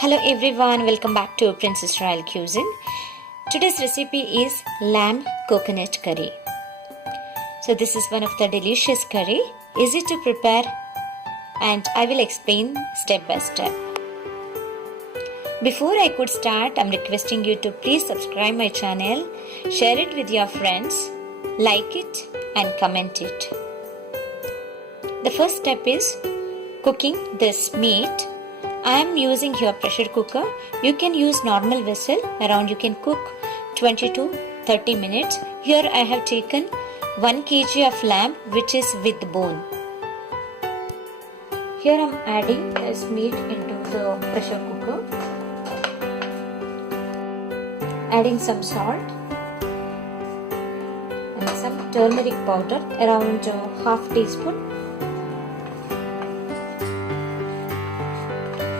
Hello everyone, welcome back to Princess Royal Cuisine. Today's recipe is lamb coconut curry. So this is one of the delicious curry, easy to prepare, and I will explain step by step. Before I could start, I'm requesting you to please subscribe my channel, share it with your friends, like it and comment it. The first step is cooking this meat. I am using here pressure cooker. You can use normal vessel. Around you can cook 20 to 30 minutes. Here I have taken 1 kg of lamb which is with bone. Here I am adding this meat into the pressure cooker. Adding some salt and some turmeric powder around half teaspoon.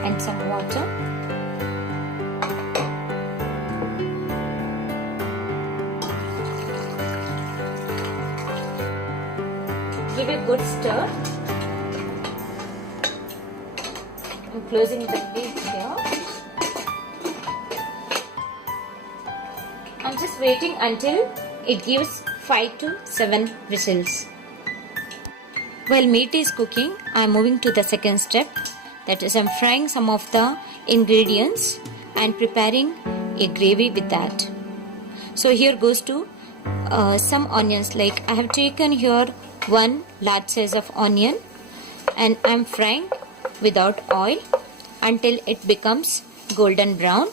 And some water. Give a good stir. I'm closing the lid here. I'm just waiting until it gives 5 to 7 whistles. While meat is cooking, I'm moving to the second step. That is, I'm frying some of the ingredients and preparing a gravy with that. So here goes to some onions. Like I have taken here 1 large size of onion and I'm frying without oil until it becomes golden brown.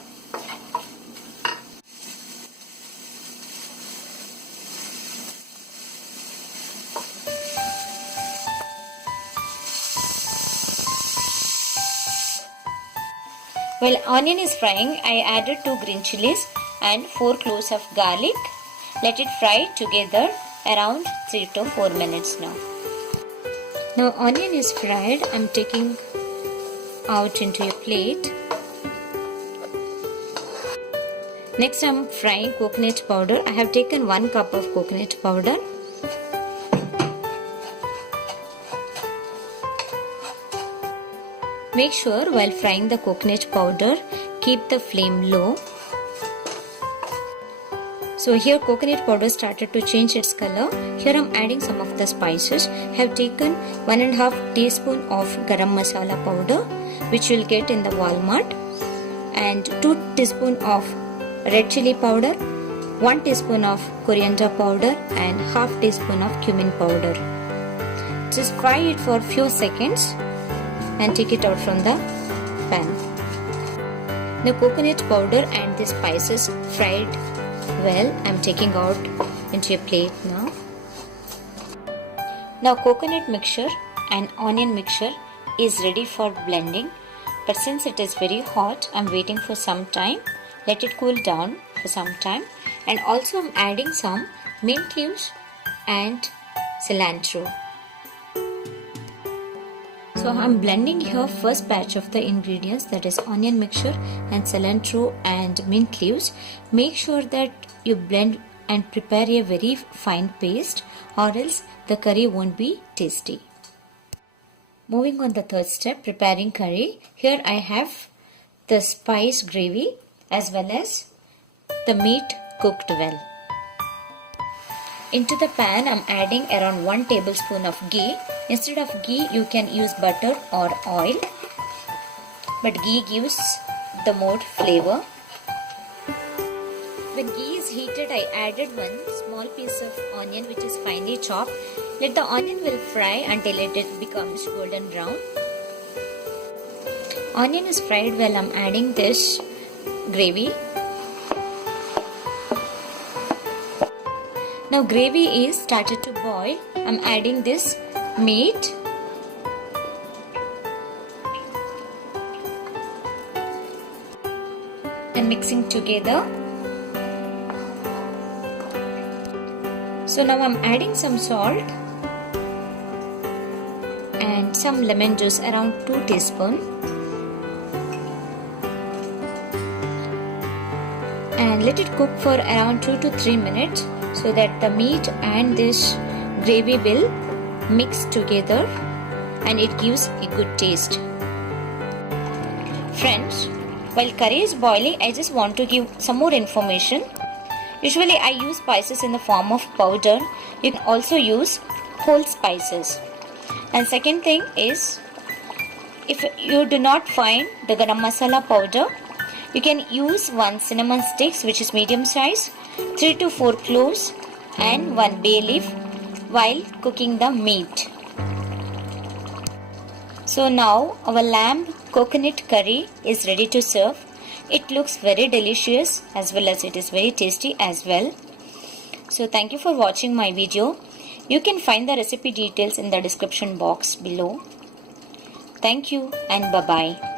While onion is frying, I added 2 green chillies and 4 cloves of garlic. Let it fry together around 3 to 4 minutes now. Now onion is fried. I am taking out into a plate. Next I am frying coconut powder. I have taken 1 cup of coconut powder. Make sure while frying the coconut powder, keep the flame low. So here coconut powder started to change its color. Here I am adding some of the spices. I have taken 1.5 teaspoon of Garam masala powder, which you will get in the Walmart, and 2 teaspoon of red chilli powder, 1 teaspoon of coriander powder and half teaspoon of cumin powder. Just fry it for few seconds and take it out from the pan. The coconut powder and the spices fried well. I am taking out into a plate now. Now coconut mixture and onion mixture is ready for blending, but since it is very hot, I am waiting for some time. Let it cool down for some time, and also I am adding some mint leaves and cilantro. So I am blending here first batch of the ingredients, that is onion mixture and cilantro and mint leaves. Make sure that you blend and prepare a very fine paste, or else the curry won't be tasty. Moving on the third step, preparing curry. Here I have the spice gravy as well as the meat cooked well. Into the pan, I am adding around 1 tablespoon of ghee. Instead of ghee, you can use butter or oil, but ghee gives the more flavor. When ghee is heated, I added 1 small piece of onion which is finely chopped. Let the onion will fry until it becomes golden brown. Onion is fried well. I am adding this gravy. Now gravy is started to boil. I am adding this meat. And mixing together. So now I am adding some salt and some lemon juice, around 2 teaspoons. And let it cook for around 2 to 3 minutes so that the meat and this gravy will mix together and it gives a good taste. Friends, While curry is boiling, I just want to give some more information. Usually I use spices in the form of powder. You can also use whole spices. And second thing is, if you do not find the garam masala powder, you can use 1 cinnamon sticks, which is medium size, 3 to 4 cloves and 1 bay leaf while cooking the meat. So now our lamb coconut curry is ready to serve. It looks very delicious as well as it is very tasty as well. So thank you for watching my video. You can find the recipe details in the description box below. Thank you and bye-bye.